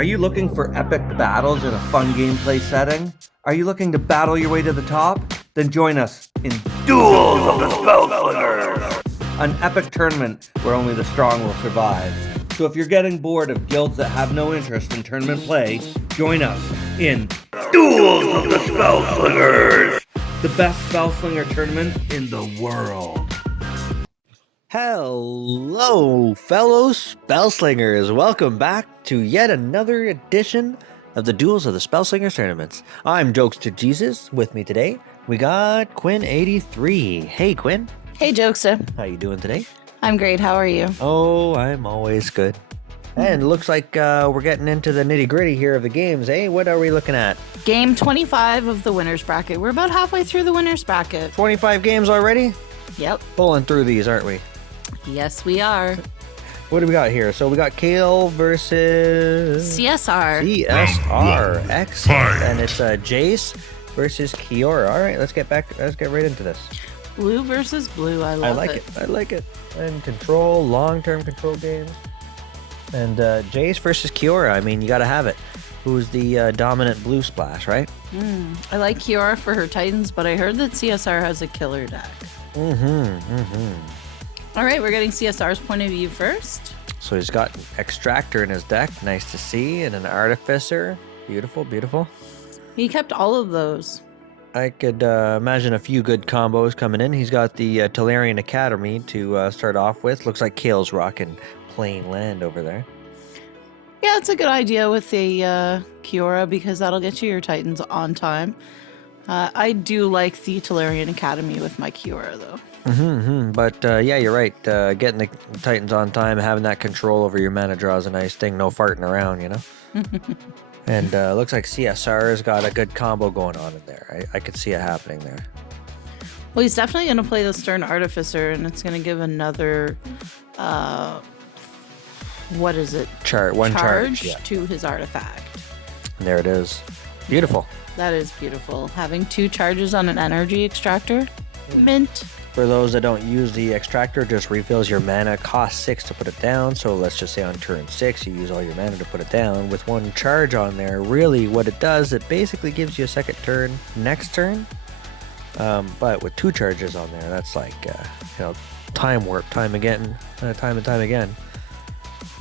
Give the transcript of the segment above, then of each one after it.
Are you looking for epic battles in a fun gameplay setting? Are you looking to battle your way to the top? Then join us in Duels of the Spellslingers, an epic tournament where only the strong will survive. So if you're getting bored of guilds that have no interest in tournament play, join us in Duels of the Spellslingers, the best Spellslinger tournament in the world. Hello, fellow Spellslingers. Welcome back to yet another edition of the Duels of the Spellslingers tournaments. I'm JokeztaJesus. With me today, we got Quinn83. Hey, Quinn. Hey, Jokester. How you doing today? I'm great. How are you? Oh, I'm always good. And it looks like we're getting into the nitty-gritty here of the games, eh? What are we looking at? Game 25 of the winner's bracket. We're about halfway through the winner's bracket. 25 games already? Yep. Pulling through these, aren't we? Yes, we are. What do we got here? So we got Kalle versus CSR. CSR. Excellent. And it's Jace versus Kiora. All right, let's get right into this. Blue versus blue. I like it. I like it. And control, long-term control games. And Jace versus Kiora. I mean, you got to have it. Who's the dominant blue splash, right? I like Kiora for her Titans, but I heard that CSR has a killer deck. All right, we're getting CSR's point of view first. So he's got an Extractor in his deck. Nice to see. And an Artificer. Beautiful, beautiful. He kept all of those. I could imagine a few good combos coming in. He's got the Tolarian Academy to start off with. Looks like Kalle's rocking plain land over there. Yeah, it's a good idea with the Kiora because that'll get you your Titans on time. I do like the Tolarian Academy with my Kiora, though. But yeah, you're right. Getting the Titans on time, having that control over your mana draw is a nice thing. No farting around, you know? And looks like CSR has got a good combo going on in there. I could see it happening there. Well, he's definitely going to play the Stern Artificer, and it's going to give another, what is it? One charge yeah. To his artifact. And there it is. Beautiful. That is beautiful. Having 2 charges on an energy extractor. Mint. For those that don't use the extractor, just refills your mana. Costs 6 to put it down. So let's just say on turn 6, you use all your mana to put it down. With 1 charge on there, really what it does, it basically gives you a second turn next turn. But with 2 charges on there, that's like, time warp, time and time again.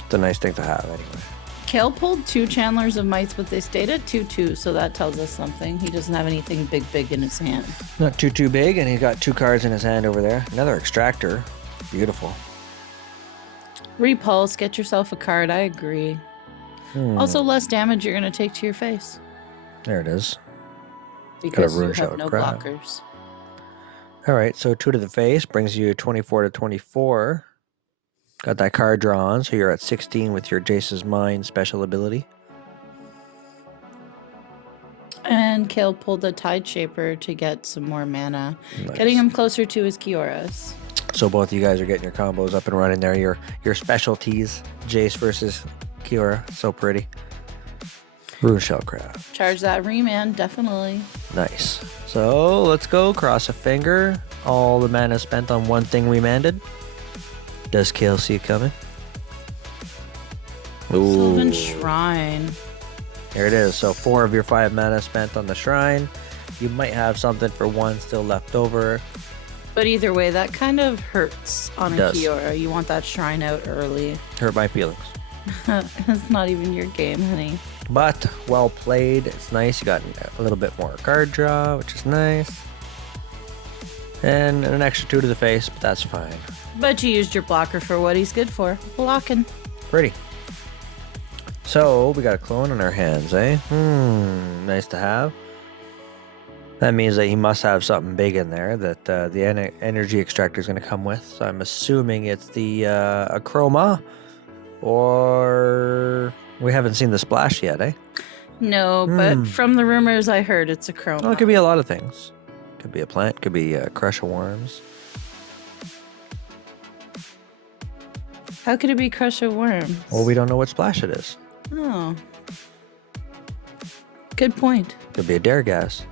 It's a nice thing to have anyway. Kalle pulled 2 Channelers of Might, but they stayed at 2/2, so that tells us something. He doesn't have anything big in his hand. Not too big, and he's got 2 cards in his hand over there. Another Extractor. Beautiful. Repulse, get yourself a card, I agree. Also, less damage you're going to take to your face. There it is. Because you have no blockers. Alright, so 2 to the face brings you 24 to 24. Got that card drawn, so you're at 16 with your Jace's Mind special ability. And Kalle pulled a Tide Shaper to get some more mana, Nice. Getting him closer to his Kioras. So both of you guys are getting your combos up and running there. Your specialties, Jace versus Kiora, so pretty. Rune Shellcraft. Charge that remand, definitely. Nice. So let's go. Cross a finger. All the mana spent on one thing remanded. Does Kalle see it coming? Ooh. Sylvan Shrine. There it is. So 4 of your 5 mana spent on the shrine. You might have something for 1 still left over. But either way, that kind of hurts on a Does. Kiora. You want that shrine out early. Hurt my feelings. It's not even your game, honey. But well played. It's nice. You got a little bit more card draw, which is nice. And an extra 2 to the face, but that's fine. But you used your blocker for what he's good for. Blocking. Pretty. So, we got a clone in our hands, eh? Nice to have. That means that he must have something big in there that the energy extractor is going to come with. So I'm assuming it's the Achroma, or we haven't seen the splash yet, eh? No, but from the rumors I heard, it's a Chroma. Oh, it could be a lot of things. Could be a plant, could be a Crush of Worms. How could it be Crush of Worms? Well, we don't know what splash it is. Oh. Good point. Could be a Dare-Gas.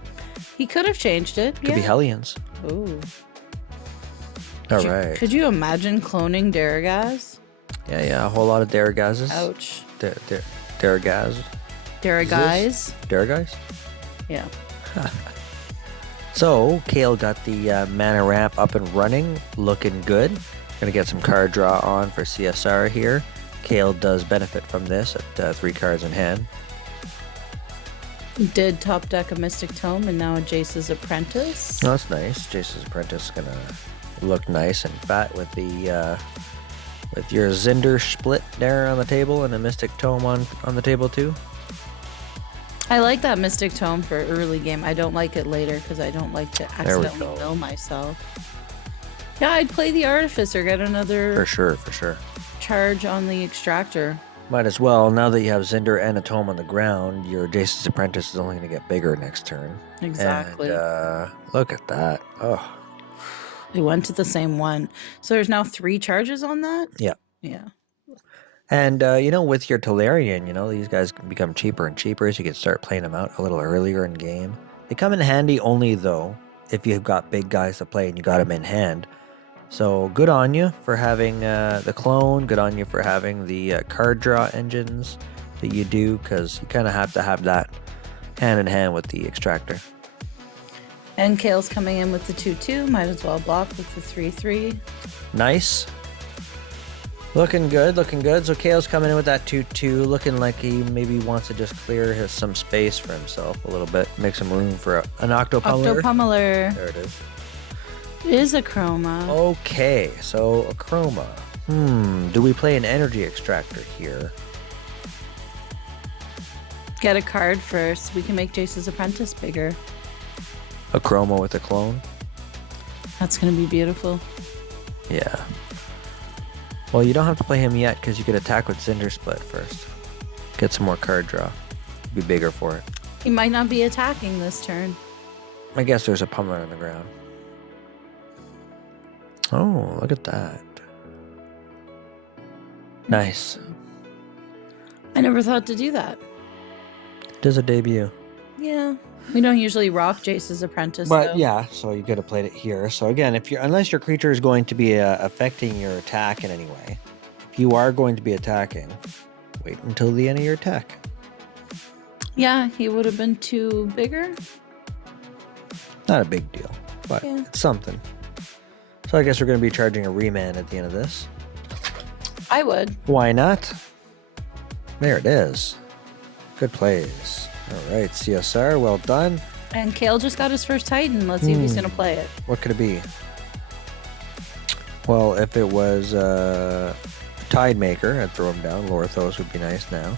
He could have changed it. Could be Hellions. Ooh. All right. Could you imagine cloning Daragaz? Yeah, a whole lot of Dare-Gases. Ouch. Daragaz. Daragais. Daragais? Yeah. So, Kale got the mana ramp up and running, looking good. Gonna get some card draw on for CSR here. Kale does benefit from this at 3 cards in hand. Did top deck a Mystic Tome and now a Jace's Apprentice. Oh, that's nice. Jason's Apprentice is gonna look nice and fat with the with your Zinder split there on the table and a Mystic Tome on the table too. I like that Mystic Tome for early game. I don't like it later because I don't like to There we accidentally go. mill myself. Yeah, I'd play the Artificer, get another For sure. charge on the Extractor. Might as well, now that you have Zinder and a Tome on the ground, your Jason's Apprentice is only going to get bigger next turn. Exactly. And, look at that. Oh, They went to the same one. So there's now 3 charges on that? yeah. Yeah. And, with your Tolarian, these guys can become cheaper and cheaper, so you can start playing them out a little earlier in game. They come in handy only, though, if you've got big guys to play and you got them in hand. So good on you for having the clone. Good on you for having the card draw engines that you do, because you kind of have to have that hand in hand with the Extractor. And Kale's coming in with the 2/2. Might as well block with the 3/3. Nice. Looking good. So Kale's coming in with that 2/2, looking like he maybe wants to just clear some space for himself a little bit, make some room for an Octopummeler. Octopummeler. There it is. It is a Chroma. Okay, so a Chroma. Do we play an Energy Extractor here? Get a card first. We can make Jace's Apprentice bigger. A Chroma with a clone? That's going to be beautiful. Yeah. Well, you don't have to play him yet, because you could attack with Cinder Split first. Get some more card draw. Be bigger for it. He might not be attacking this turn. I guess there's a Pummeler on the ground. Oh, look at that. Nice. I never thought to do that. Does a debut. Yeah. We don't usually rock Jace's Apprentice, But though. yeah, so you could have played it here. So again, unless your creature is going to be affecting your attack in any way, if you are going to be attacking, wait until the end of your attack. Yeah, he would have been 2 bigger. Not a big deal, but Yeah. it's something. So I guess we're going to be charging a remand at the end of this. I would. Why not? There it is. Good plays. All right, CSR, well done. And Kale just got his first Titan. Let's see if he's going to play it. What could it be? Well, if it was Tide Maker, I'd throw him down. Lorthos would be nice now.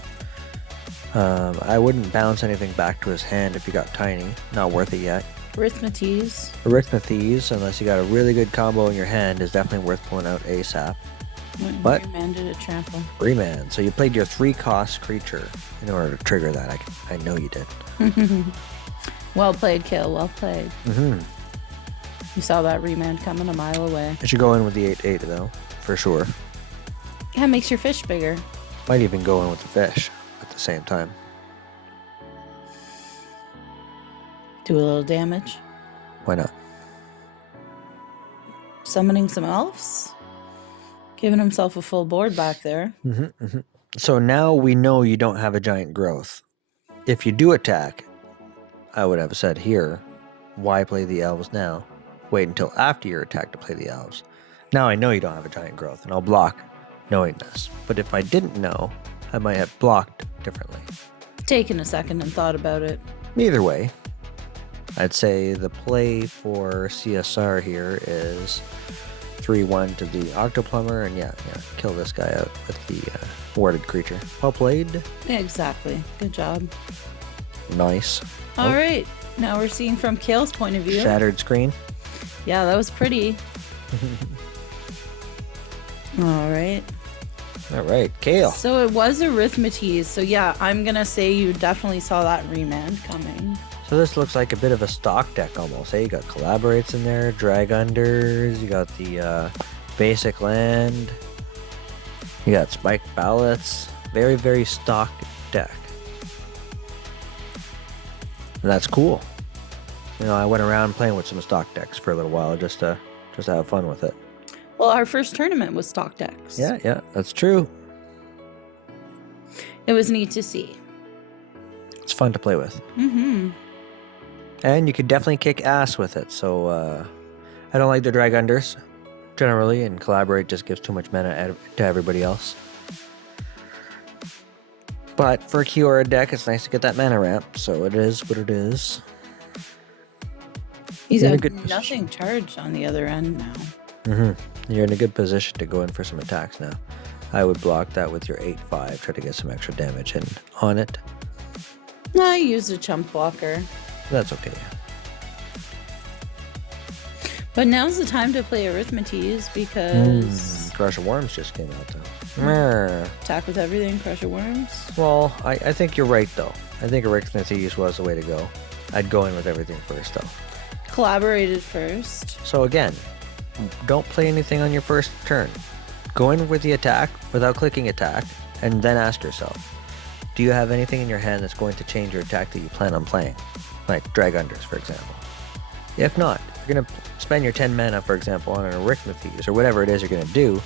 I wouldn't bounce anything back to his hand if he got tiny. Not worth it yet. Arithmetes. Arithmethes, unless you got a really good combo in your hand, is definitely worth pulling out ASAP. But- Remanded a trample. Remand. So you played your 3-cost creature in order to trigger that. I know you did. Well played, Kale. Well played. Mm-hmm. You saw that remand coming a mile away. I should go in with the 8/8 though, for sure. Yeah, it makes your fish bigger. Might even go in with the fish at the same time. Do a little damage. Why not? Summoning some elves. Giving himself a full board back there. So now we know you don't have a giant growth. If you do attack, I would have said here, why play the elves now? Wait until after your attack to play the elves. Now I know you don't have a giant growth, and I'll block knowing this. But if I didn't know, I might have blocked differently. Taken a second and thought about it. Either way, I'd say the play for CSR here is 3-1 to the Octoplumber, and yeah, kill this guy out with the warded creature. Well played. Yeah, exactly. Good job. Nice. All right. Now we're seeing from Kale's point of view. Shattered screen. Yeah, that was pretty. All right. All right, Kale. So it was Arithmetes. So yeah, I'm going to say you definitely saw that remand coming. So this looks like a bit of a stock deck almost. Hey, you got Collaborates in there, Drag Unders, you got the basic land, you got Spiked Ballots. Very, very stock deck. And that's cool. I went around playing with some stock decks for a little while just to have fun with it. Well, our first tournament was stock decks. Yeah, that's true. It was neat to see. It's fun to play with. Mm-hmm. And you could definitely kick ass with it. So I don't like the drag unders generally, and collaborate just gives too much mana to everybody else. But for a Kiora deck, it's nice to get that mana ramp, so it is what it is. He's You're in a got good position. nothing charged on the other end now. Mm-hmm. You're in a good position to go in for some attacks now. I would block that with your 8/5, try to get some extra damage in on it. No, I used a chump blocker. That's okay. But now's the time to play Arithmetes because Crush of Worms just came out though. attack with everything, crush of worms. Well, I think you're right though. I think Arithmetes was the way to go. I'd go in with everything first though. Collaborated first. So again, don't play anything on your first turn. Go in with the attack without clicking attack, and then ask yourself, do you have anything in your hand that's going to change your attack that you plan on playing? Like drag unders, for example. If not, you're going to spend your 10 mana, for example, on an Arithmetes or whatever it is you're going to do,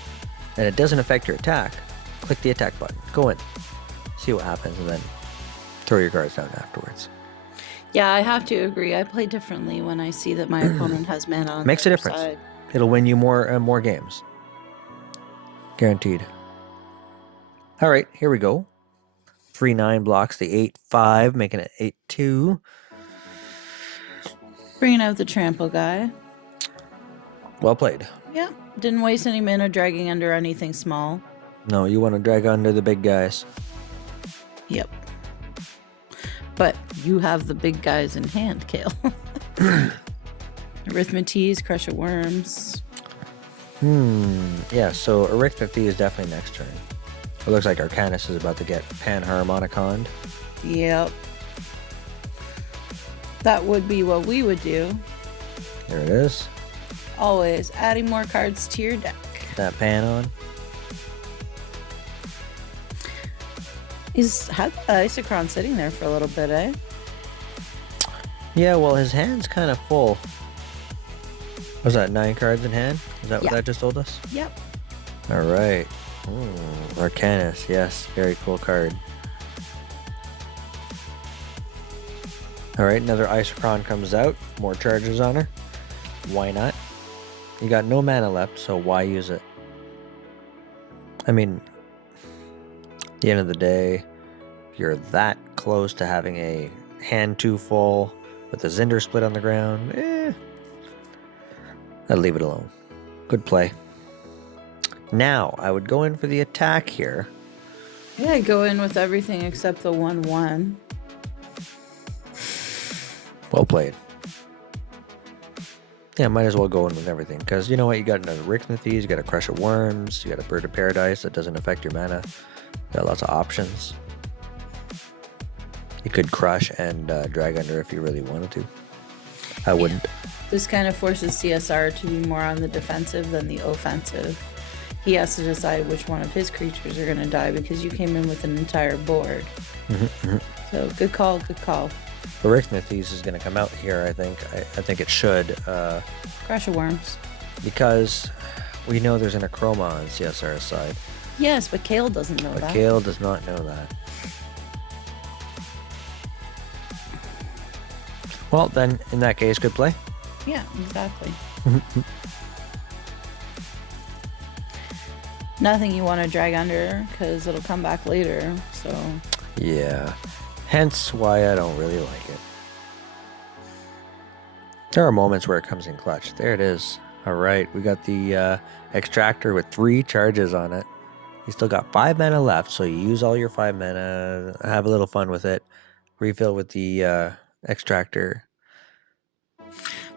and it doesn't affect your attack, click the attack button. Go in. See what happens, and then throw your cards down afterwards. Yeah, I have to agree. I play differently when I see that my opponent has mana on Makes a their difference. side. It'll win you more games. Guaranteed. All right, here we go. 3/9 blocks the 8/5, making it 8/2. Bringing out the trample guy. Well played. Yeah, didn't waste any mana dragging under anything small. No, you want to drag under the big guys. Yep. But you have the big guys in hand, Kale. Arithmetes, crush of worms. Yeah, so Arithmetes is definitely next turn. It looks like Arcanus is about to get Panharmonicon. Yep. That would be what we would do. There it is. Always adding more cards to your deck. That pan on. He's had the Isochron sitting there for a little bit, eh? Yeah, well, his hand's kind of full. Was that 9 cards in hand? Is that what Yeah. that just told us? Yep. All right. Arcanus, yes. Very cool card. All right, another Isochron comes out. More charges on her. Why not? You got no mana left, so why use it? I mean, at the end of the day, you're that close to having a hand too full with a Zinder split on the ground. I'd leave it alone. Good play. Now, I would go in for the attack here. Yeah, I go in with everything except the 1/1. Well played. Yeah, might as well go in with everything. Because you know what? You got another Arithmetes, you got a Crush of Worms, you got a Bird of Paradise that doesn't affect your mana. You got lots of options. You could crush and drag under if you really wanted to. I wouldn't. This kind of forces CSR to be more on the defensive than the offensive. He has to decide which one of his creatures are going to die because you came in with an entire board. So good call, good call. Arithmetes is going to come out here, I think. I think it should. Crush of worms. Because we know there's an Acroma on CSR's side. Yes, but Kale doesn't know But that. Kalle does not know that. Well, then, in that case, good play. Yeah, exactly. Nothing you want to drag under because it'll come back later. So Yeah. Hence why I don't really like it. There are moments where it comes in clutch. There it is. All right, we got the extractor with 3 charges on it. You still got 5 mana left, so you use all your 5 mana, have a little fun with it, refill with the extractor.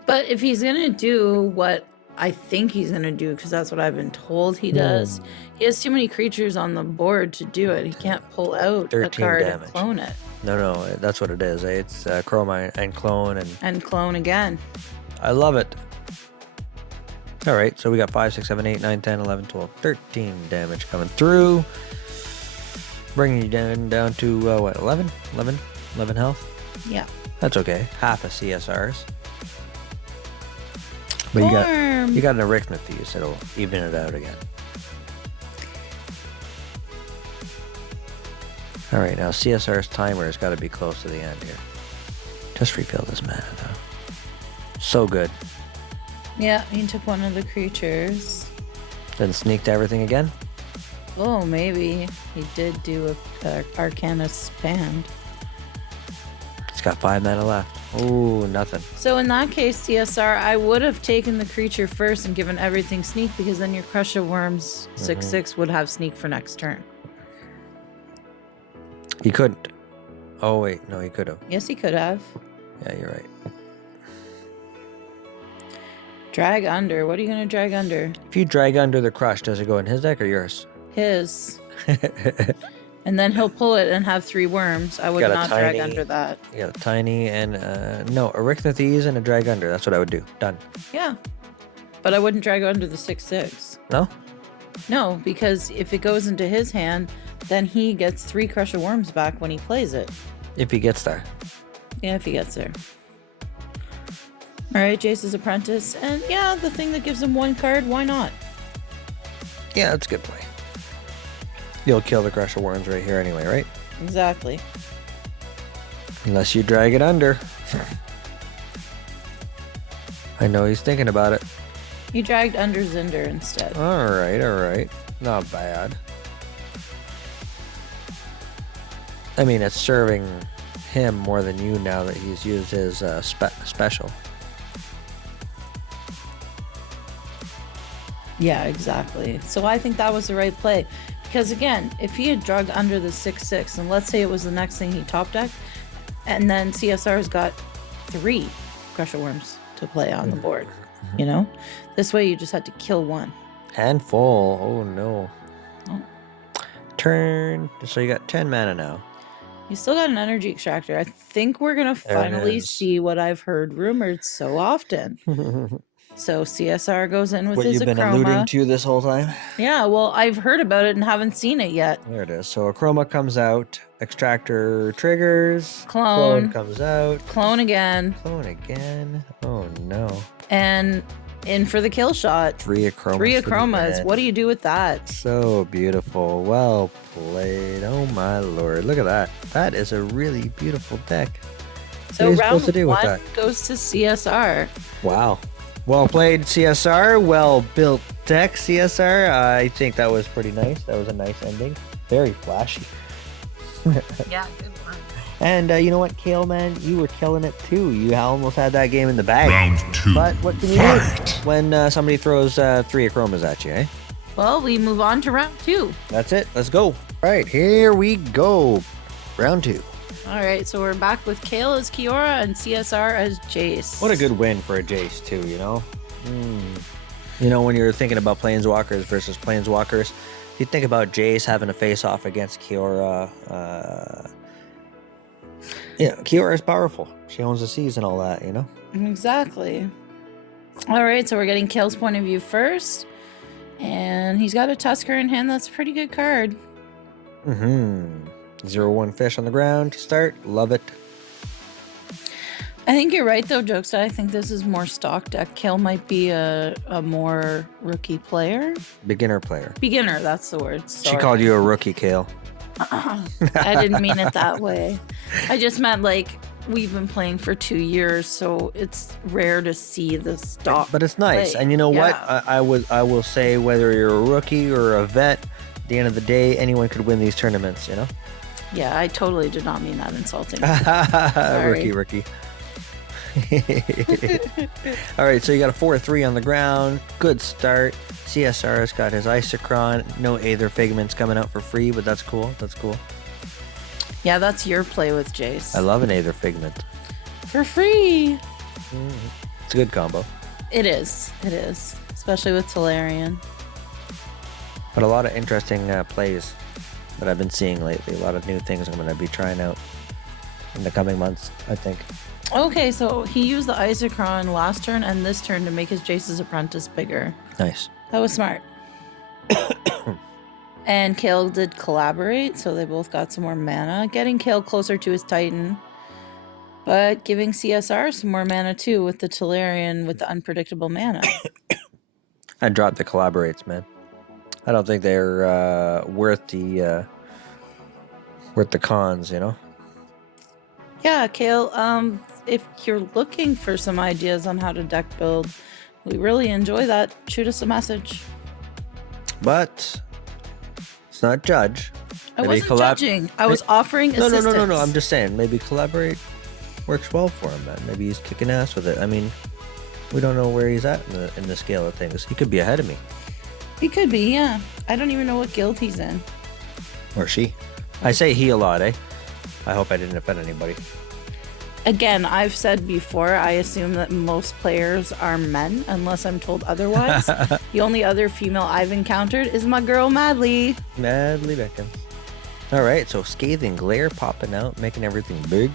but if he's gonna do what I think he's gonna do, because that's what I've been told he does, he has too many creatures on the board to do it. He can't pull out a 13 card damage. and clone it. No, that's what it is. It's Chroma and Clone, And clone again. I love it. All right, so we got 5, 6, 7, 8, 9, 10, 11, 12, 13 damage coming through. Bringing you down to, what, 11? 11 health? Yeah. That's okay. Half a CSR's. But you got an Arithmetes, it'll even it out again. All right, now CSR's timer has got to be close to the end here. Just refill this mana though. So good. Yeah, he took one of the creatures. Then sneaked everything again. Oh, maybe he did do a Arcanus band. He's got 5 mana left. Ooh, nothing. So in that case, CSR, I would have taken the creature first and given everything sneak, because then your Crush of Worms 6/6 would have sneak for next turn. He couldn't. Oh wait, no, he could have. Yes, he could have. Yeah, you're right. Drag under. What are you going to drag under? If you drag under the crush, does it go in his deck or yours? His. And then he'll pull it and have 3 worms. I would Got a not drag tiny- under that. Yeah, tiny and no, Arachnothese and a drag under. That's what I would do. Done. Yeah. But I wouldn't drag under the 6/6. No? No, because if it goes into his hand, then he gets 3 Crush of Worms back when he plays it. If he gets there. Yeah, if he gets there. Alright, Jace's Apprentice. And yeah, the thing that gives him 1 card, why not? Yeah, that's a good play. You'll kill the Crush of Worms right here anyway, right? Exactly. Unless you drag it under. I know he's thinking about it. He dragged under Zinder instead. Alright. Not bad. I mean, it's serving him more than you now that he's used his special. Yeah, exactly. So I think that was the right play. Because again, if he had drugged under the 6/6, and let's say it was the next thing he top decked, and then CSR's got 3 Crush of Worms to play on the board, you know? This way you just had to kill 1. Handful. Oh no. Oh. Turn. So you got 10 mana now. You still got an energy extractor. I think we're going to There it finally is. see what I've heard rumored so often. So CSR goes in with What his you've been Acroma. alluding to this whole time. Yeah, well, I've heard about it and haven't seen it yet. There it is. So Acroma comes out. Extractor triggers. Clone. comes out. Clone again. Clone again. Oh no. And in for the kill shot. 3 Acromas. 3 to the Acromas. end. What do you do with that? So beautiful. Well played. Oh my lord. Look at that. That is a really beautiful deck. So what are you round supposed to do with 1 that? goes to CSR. Wow. Well played, CSR. Well built deck, CSR. I think that was pretty nice. That was a nice ending. Very flashy. Yeah, good one. And you know what, Kale, man? You were killing it too. You almost had that game in the bag. Round 2. But what can you do when somebody throws 3 Acromas at you, eh? Well, we move on to round 2. That's it. Let's go. All right, here we go. Round 2. All right, so we're back with Kale as Kiora and CSR as Jace. What a good win for a Jace, too, you know? You know, when you're thinking about Planeswalkers versus Planeswalkers, you think about Jace having a face-off against Kiora. Kiora is powerful. She owns the seas and all that, you know? Exactly. All right, so we're getting Kale's point of view first. And he's got a Tusker in hand. That's a pretty good card. 0/1 fish on the ground to start. Love it. I think you're right, though, Jokesta. I think this is more stock deck. Kale might be a more rookie player. Beginner player. Beginner, that's the word. She Sorry. called you a rookie, Kale. I didn't mean it that way. I just meant like we've been playing for 2 years, so it's rare to see the stock. But it's nice. play. And you know what? Yeah. I will say, whether you're a rookie or a vet, at the end of the day, anyone could win these tournaments, you know? Yeah, I totally did not mean that insulting. Sorry. Rookie. All right, so you got a 4/3 on the ground. Good start. CSR's got his Isochron. No Aether Figments coming out for free, but that's cool. That's cool. Yeah, that's your play with Jace. I love an Aether Figment. For free. It's a good combo. It is. It is. Especially with Tolarian. But a lot of interesting plays that I've been seeing lately. A lot of new things I'm going to be trying out in the coming months, I think. Okay, so he used the Isochron last turn and this turn to make his Jace's Apprentice bigger. Nice. That was smart. And Kale did collaborate, so they both got some more mana, getting Kale closer to his Titan, but giving CSR some more mana too with the Tolarian with the unpredictable mana. I dropped the collaborates, man. I don't think they're worth the Worth the cons, you know? Yeah, Kale, if you're looking for some ideas on how to deck build, we really enjoy that. Shoot us a message. But it's not judge. I Maybe wasn't judging. I was offering No, assistance. no. I'm just saying, maybe collaborate works well for him, man. Maybe he's kicking ass with it. I mean, we don't know where he's at in the scale of things. He could be ahead of me. He could be, yeah. I don't even know what guild he's in. Or she. I say he a lot, eh? I hope I didn't offend anybody. Again, I've said before, I assume that most players are men, unless I'm told otherwise. The only other female I've encountered is my girl, Madly. Madly Beckons. Alright, so Scathing Glare popping out, making everything big.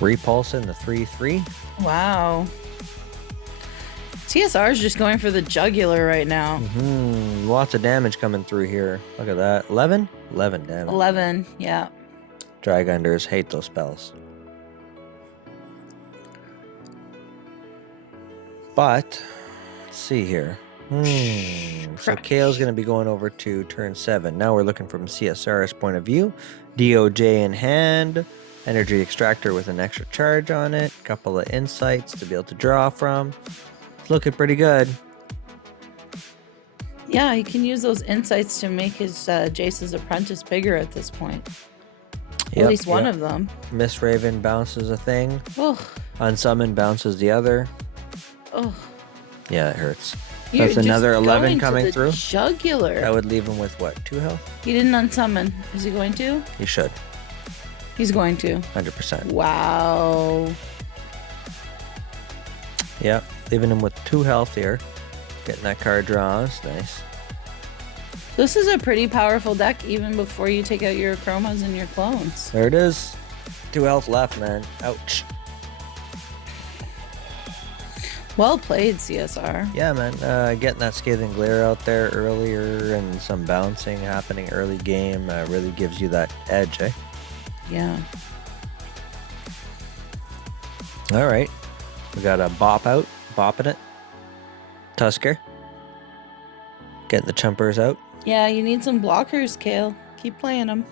Repulsing the 3-3. Wow. CSR is just going for the jugular right now. Lots of damage coming through here. Look at that. 11? 11 damage. 11, yeah. Dragunders hate those spells. But, let's see here. So Kale's going to be going over to turn 7. Now we're looking from CSR's point of view. DOJ in hand. Energy Extractor with an extra charge on it. Couple of insights to be able to draw from. It's looking pretty good. Yeah, he can use those insights to make his Jace's apprentice bigger at this point. At least one of them. Miss Raven bounces a thing. Oh. Unsummon bounces the other. Oh. Yeah, it hurts. You're That's another just 11 going coming to the through. Jugular. That would leave him with what, 2 health? He didn't unsummon. Is he going to? He should. He's going to. 100%. Wow. Yep, leaving him with 2 health here. Getting that card draw is nice. This is a pretty powerful deck even before you take out your chromas and your clones. There it is. 2 health left, man. Ouch. Well played, CSR. Yeah, man. Getting that Scathing Glare out there earlier and some bouncing happening early game really gives you that edge, eh? Yeah. All right. We got a bop out. Bopping it. Tusker. Getting the chumpers out. Yeah, you need some blockers, Kale. Keep playing them.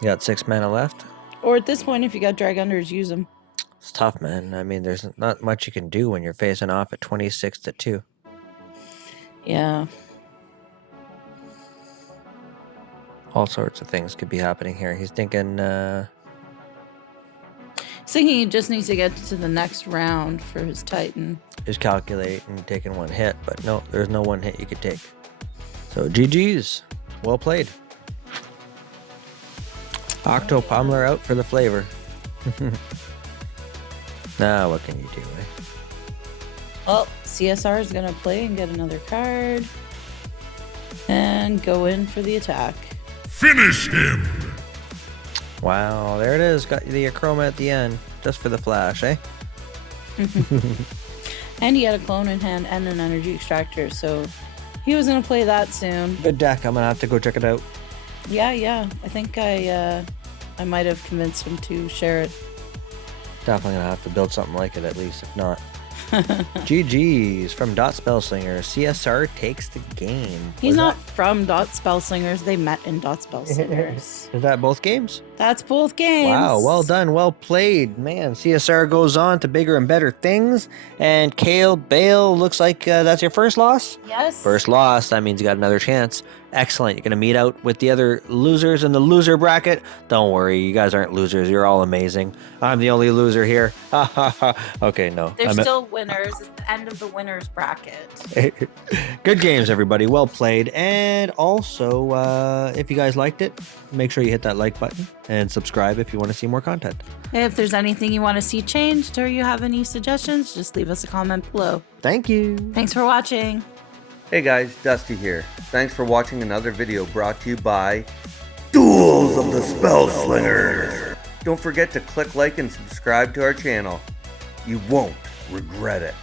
You got 6 mana left. Or at this point, if you got Dragunders, use them. It's tough, man. I mean, there's not much you can do when you're facing off at 26-2. Yeah. All sorts of things could be happening here. He's thinking, He's thinking he just needs to get to the next round for his Titan. he's calculating taking 1 hit, but no, there's no 1 hit you could take. So GG's. Well played. Octopommler out for the flavor. Now, what can you do, eh? Well, CSR is going to play and get another card. And go in for the attack. Finish him! Wow, there it is. Got the Acroma at the end. Just for the flash, eh? And he had a clone in hand and an energy extractor, so he was going to play that soon. Good deck. I'm going to have to go check it out. Yeah. I think I might have convinced him to share it. Definitely going to have to build something like it at least, if not. GG's from Spellslingers. CSR takes the game. He's not from Spellslingers. They met in Spellslingers. Is that both games? That's both games. Wow, well done, well played. Man, CSR goes on to bigger and better things. And Kale Bale, looks like that's your first loss? Yes. First loss, that means you got another chance. Excellent. You're going to meet out with the other losers in the loser bracket. Don't worry, you guys aren't losers. You're all amazing. I'm the only loser here. Okay, no. They're still winners at the end of the winners bracket. Good games, everybody. Well played. And also, if you guys liked it, make sure you hit that like button and subscribe if you want to see more content. If there's anything you want to see changed or you have any suggestions, just leave us a comment below. Thank you. Thanks for watching. Hey guys, Dusty here. Thanks for watching another video brought to you by Duels of the Spellslingers. Don't forget to click like and subscribe to our channel. You won't regret it.